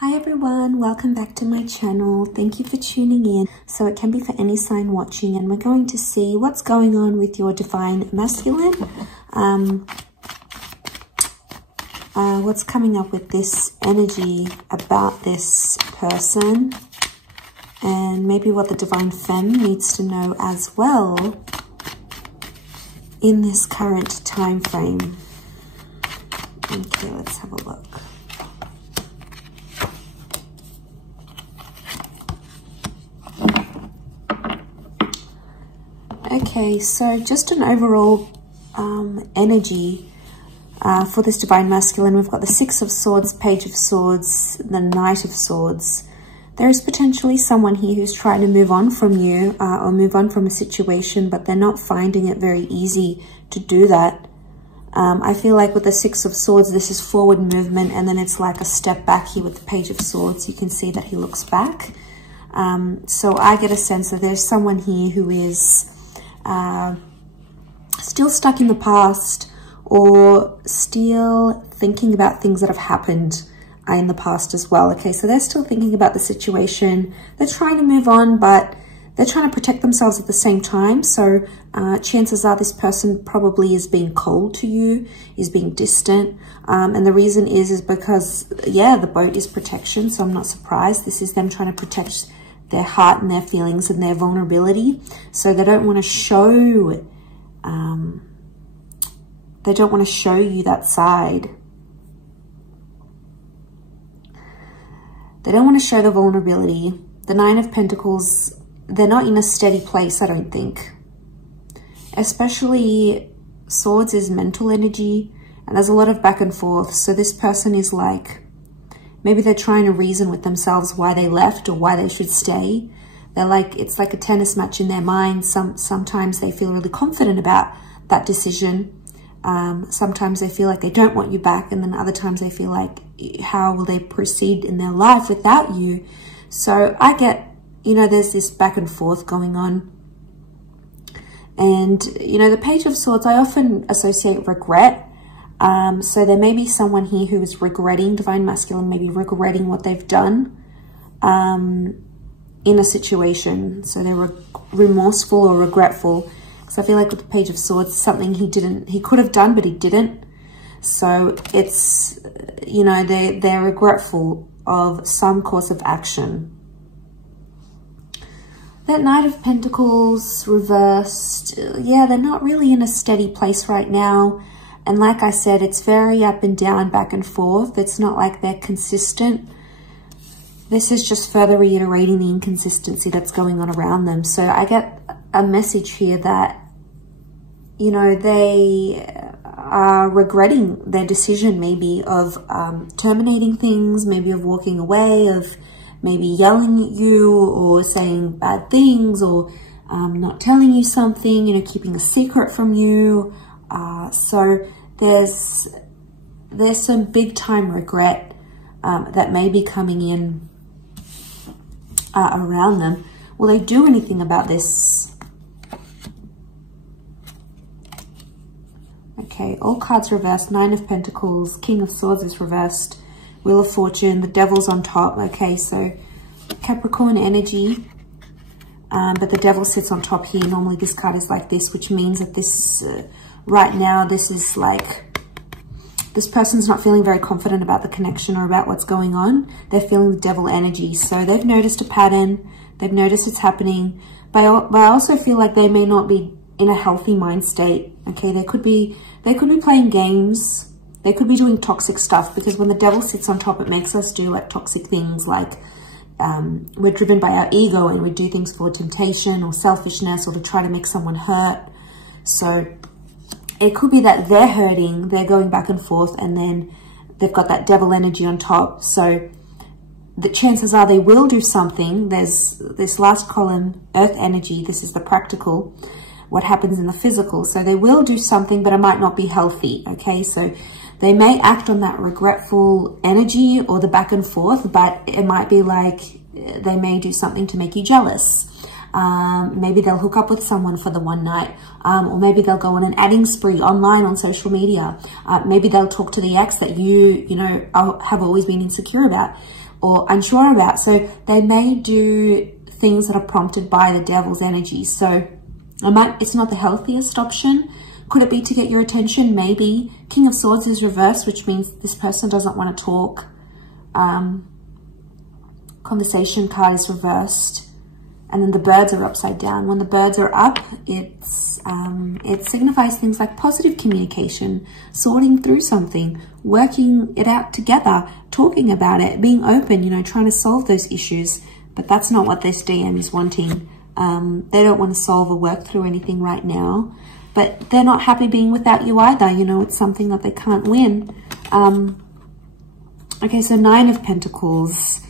Hi everyone, welcome back to my channel. Thank you for tuning in. So it can be for any sign watching, and we're going to see what's going on with your divine masculine. What's coming up with this energy about this person, and maybe what the divine femme needs to know as well in this current time frame. Okay, let's have a look. Okay, so just an overall energy for this divine masculine. We've got the Six of Swords, Page of Swords, the Knight of Swords. There is potentially someone here who's trying to move on from you or move on from a situation, but they're not finding it very easy to do that. I feel like with the Six of Swords, this is forward movement, and then it's like a step back here with the Page of Swords. You can see that he looks back. So I get a sense that there's someone here who is still stuck in the past, or still thinking about things that have happened in the past as well. Okay, so they're still thinking about the situation. They're trying to move on, but they're trying to protect themselves at the same time. So chances are this person probably is being cold to you, is being distant. And the reason is because, yeah, the boat is protection. So I'm not surprised. This is them trying to protect their heart and their feelings and their vulnerability. So they don't want to show, they don't want to show you that side. They don't want to show the vulnerability. The Nine of Pentacles, they're not in a steady place, I don't think. Especially Swords is mental energy, and there's a lot of back and forth. So this person is like, maybe they're trying to reason with themselves why they left or why they should stay. They're like, it's like a tennis match in their mind. Sometimes they feel really confident about that decision. Sometimes they feel like they don't want you back. And then other times they feel like, how will they proceed in their life without you? So I get, you know, there's this back and forth going on. And, you know, the Page of Swords, I often associate regret. So there may be someone here who is regretting, divine masculine, maybe regretting what they've done in a situation. So they're remorseful or regretful. So I feel like with the Page of Swords, something he could have done, but he didn't. So it's, you know, they're regretful of some course of action. That Knight of Pentacles reversed, yeah, they're not really in a steady place right now. And like I said, it's very up and down, back and forth. It's not like they're consistent. This is just further reiterating the inconsistency that's going on around them. So I get a message here that, you know, they are regretting their decision maybe of terminating things, maybe of walking away, of maybe yelling at you or saying bad things, or not telling you something, you know, keeping a secret from you. So there's some big time regret that may be coming in around them. Will they do anything about this? Okay, all cards reversed. Nine of Pentacles, King of Swords is reversed, Wheel of Fortune, the Devil's on top. Okay, so Capricorn energy, but the Devil sits on top here. Normally this card is like this, which means that this right now, this is like, this person's not feeling very confident about the connection or about what's going on. They're feeling the Devil energy. So they've noticed a pattern. They've noticed it's happening. But I also feel like they may not be in a healthy mind state. Okay, they could be playing games. They could be doing toxic stuff, because when the Devil sits on top, it makes us do like toxic things, like we're driven by our ego and we do things for temptation or selfishness or to try to make someone hurt. So it could be that they're hurting, they're going back and forth, and then they've got that Devil energy on top. So the chances are they will do something. There's this last column, Earth energy. This is the practical, what happens in the physical. So they will do something, but it might not be healthy. Okay, so they may act on that regretful energy or the back and forth, but it might be like they may do something to make you jealous. Maybe they'll hook up with someone for the one night, or maybe they'll go on an adding spree online on social media. Maybe they'll talk to the ex that you have always been insecure about or unsure about. So they may do things that are prompted by the devil's energy. So it's not the healthiest option. Could it be to get your attention? Maybe. King of Swords is reversed, which means this person doesn't want to talk. Conversation card is reversed. And then the birds are upside down. When the birds are up, it signifies things like positive communication, sorting through something, working it out together, talking about it, being open, trying to solve those issues. But that's not what this DM is wanting. They don't want to solve or work through anything right now. But they're not happy being without you either. It's something that they can't win. Okay, so 9 of Pentacles.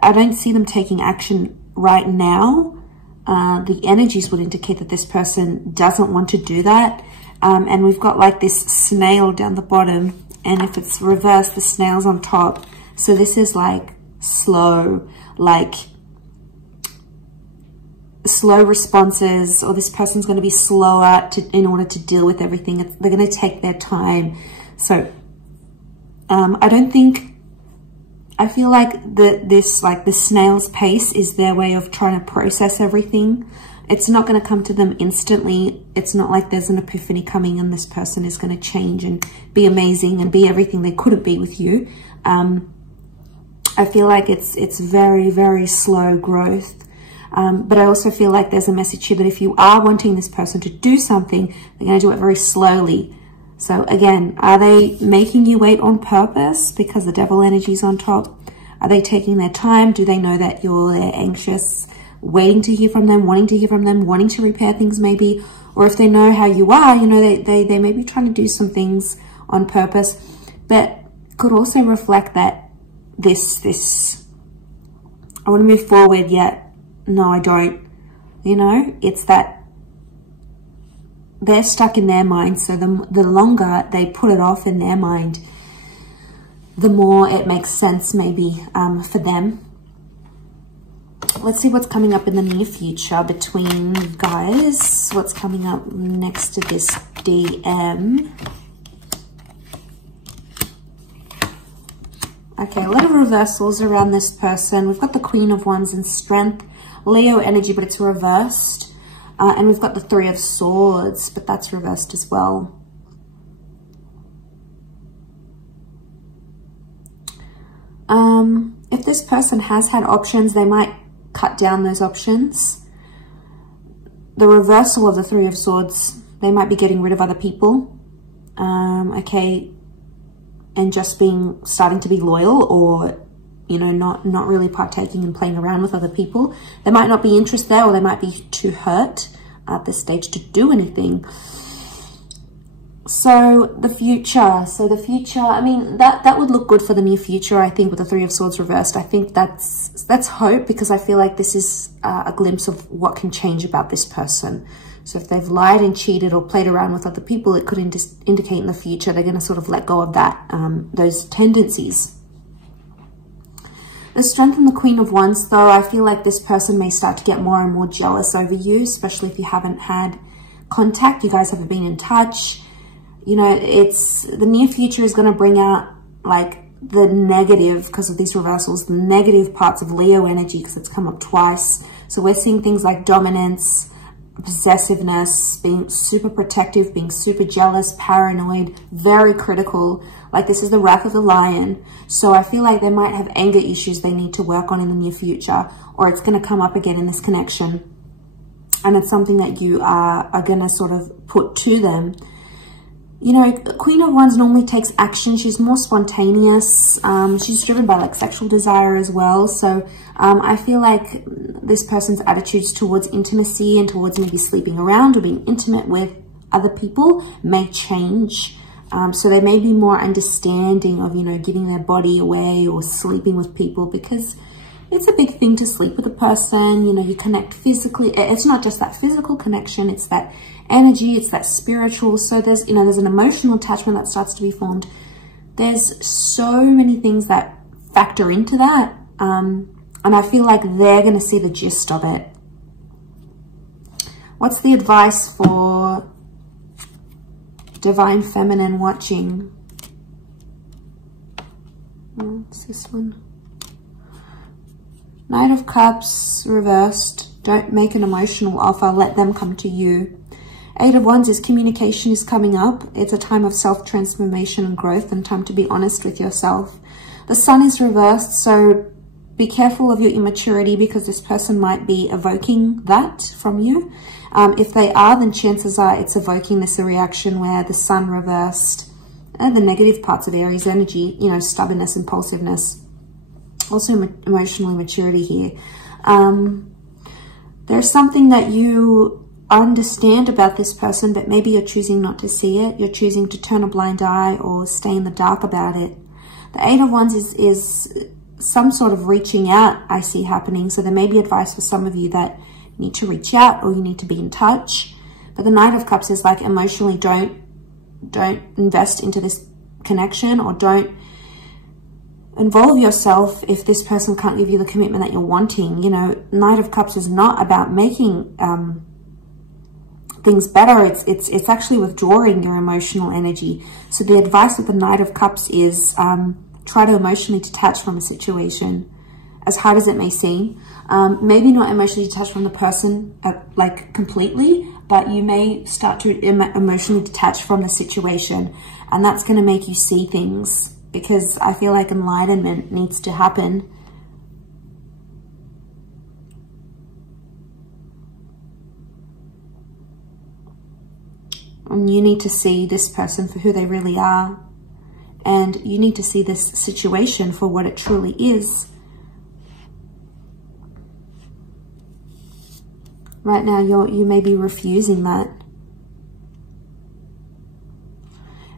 I don't see them taking action right now. The energies would indicate that this person doesn't want to do that. And we've got like this snail down the bottom. And if it's reversed, the snail's on top. So this is like slow responses, or this person's going to be slower in order to deal with everything. They're going to take their time. So I feel like the snail's pace is their way of trying to process everything. It's not going to come to them instantly. It's not like there's an epiphany coming and this person is going to change and be amazing and be everything they couldn't be with you. I feel like it's very, very slow growth. But I also feel like there's a message here that if you are wanting this person to do something, they're going to do it very slowly. So again, are they making you wait on purpose because the devil energy is on top? Are they taking their time? Do they know that you're anxious, waiting to hear from them, wanting to hear from them, wanting to repair things maybe? Or if they know how you are, they may be trying to do some things on purpose, but could also reflect that I want to move forward, yet no, I don't. It's that they're stuck in their mind. So the longer they put it off in their mind, the more it makes sense maybe for them. Let's see what's coming up in the near future between you guys. What's coming up next to this DM? Okay, a lot of reversals around this person. We've got the Queen of Wands in Strength, Leo energy, but it's reversed. And we've got the 3 of Swords, but that's reversed as well. If this person has had options, they might cut down those options. The reversal of the 3 of Swords, they might be getting rid of other people. Okay, and just starting to be loyal, or not really partaking and playing around with other people. There might not be interest there, or they might be too hurt at this stage to do anything. So the future, I mean, that would look good for the near future, I think, with the 3 of Swords reversed. I think that's hope, because I feel like this is a glimpse of what can change about this person. So if they've lied and cheated or played around with other people, it could indicate in the future they're going to sort of let go of that, those tendencies. The Strength and the Queen of Wands, though, I feel like this person may start to get more and more jealous over you, especially if you haven't had contact, you guys haven't been in touch. The near future is going to bring out like the negative, because of these reversals, the negative parts of Leo energy, because it's come up twice. So we're seeing things like dominance, possessiveness, being super protective, being super jealous, paranoid, very critical. Like this is the wrath of the lion. So I feel like they might have anger issues they need to work on in the near future, or it's going to come up again in this connection. And it's something that you are going to sort of put to them. Queen of Wands normally takes action. She's more spontaneous. She's driven by like sexual desire as well. So I feel like this person's attitudes towards intimacy and towards maybe sleeping around or being intimate with other people may change. So they may be more understanding of, giving their body away or sleeping with people, because it's a big thing to sleep with a person. You connect physically. It's not just that physical connection, it's that energy, it's that spiritual. So there's an emotional attachment that starts to be formed. There's so many things that factor into that. And I feel like they're going to see the gist of it. What's the advice for Divine Feminine watching? What's this one? Knight of Cups reversed. Don't make an emotional offer. Let them come to you. Eight of Wands is communication is coming up. It's a time of self-transformation and growth and time to be honest with yourself. The Sun is reversed, so be careful of your immaturity because this person might be evoking that from you. If they are, then chances are it's evoking this reaction where the Sun reversed and the negative parts of Aries energy, you know, stubbornness, impulsiveness, also emotional immaturity here. There's something that you understand about this person, but maybe you're choosing not to see it. You're choosing to turn a blind eye or stay in the dark about it. The Eight of Wands is some sort of reaching out I see happening. So there may be advice for some of you that you need to reach out or you need to be in touch. But the Knight of Cups is like emotionally don't invest into this connection or don't involve yourself if this person can't give you the commitment that you're wanting. You know, Knight of Cups is not about making things better. It's actually withdrawing your emotional energy. So the advice with the Knight of Cups is try to emotionally detach from a situation, as hard as it may seem. Maybe not emotionally detach from the person like completely, but you may start to emotionally detach from the situation, and that's going to make you see things, because I feel like enlightenment needs to happen. And you need to see this person for who they really are. And you need to see this situation for what it truly is. Right now, you may be refusing that.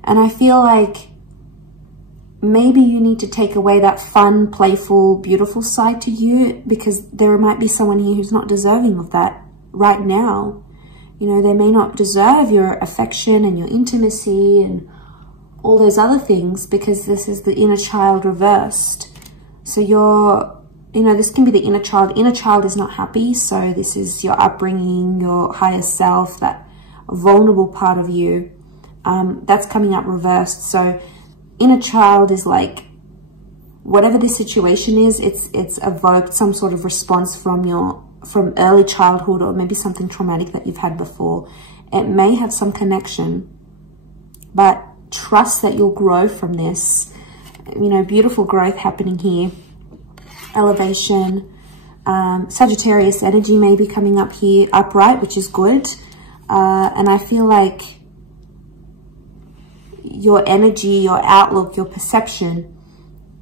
And I feel like maybe you need to take away that fun, playful, beautiful side to you, because there might be someone here who's not deserving of that right now. You know, they may not deserve your affection and your intimacy and all those other things, because this is the inner child reversed. So you know, this can be the inner child. Inner child is not happy. So this is your upbringing, your higher self, that vulnerable part of you. That's coming up reversed. So inner child is like, whatever this situation is, it's evoked some sort of response from early childhood, or maybe something traumatic that you've had before. It may have some connection, but trust that you'll grow from this. You know, beautiful growth happening here. Elevation. Sagittarius energy may be coming up here upright, which is good. And I feel like your energy, your outlook, your perception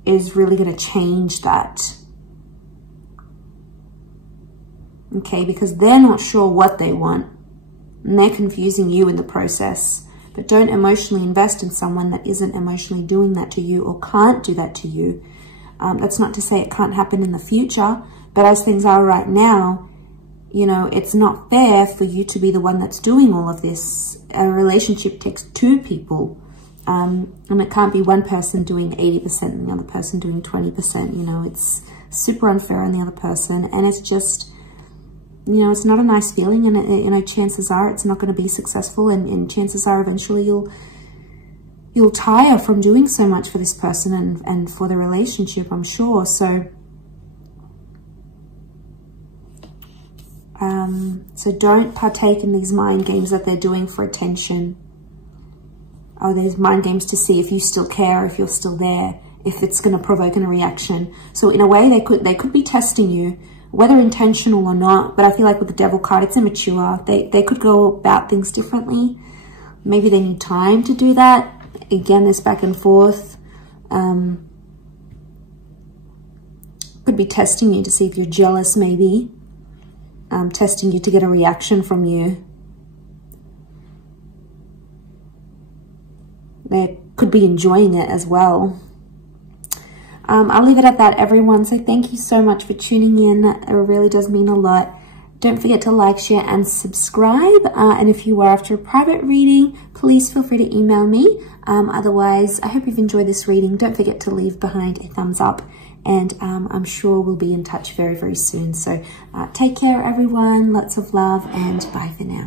is really going to change that. Okay, because they're not sure what they want, and they're confusing you in the process. But don't emotionally invest in someone that isn't emotionally doing that to you or can't do that to you. That's not to say it can't happen in the future, but as things are right now, you know, it's not fair for you to be the one that's doing all of this. A relationship takes two people, and it can't be one person doing 80% and the other person doing 20%. You know, it's super unfair on the other person, and it's just, you know, it's not a nice feeling, and you know, chances are it's not going to be successful, and chances are eventually you'll tire from doing so much for this person and for the relationship, I'm sure. So so don't partake in these mind games that they're doing for attention. Oh, there's mind games to see if you still care, if you're still there, if it's going to provoke a reaction. So in a way, they could be testing you, whether intentional or not. But I feel like with the Devil card, it's immature. They could go about things differently. Maybe they need time to do that. Again, this back and forth. Could be testing you to see if you're jealous, maybe. Testing you to get a reaction from you. They could be enjoying it as well. I'll leave it at that, everyone. So thank you so much for tuning in. It really does mean a lot. Don't forget to like, share, and subscribe. And if you are after a private reading, please feel free to email me. Otherwise, I hope you've enjoyed this reading. Don't forget to leave behind a thumbs up and I'm sure we'll be in touch very, very soon. So take care, everyone. Lots of love, and bye for now.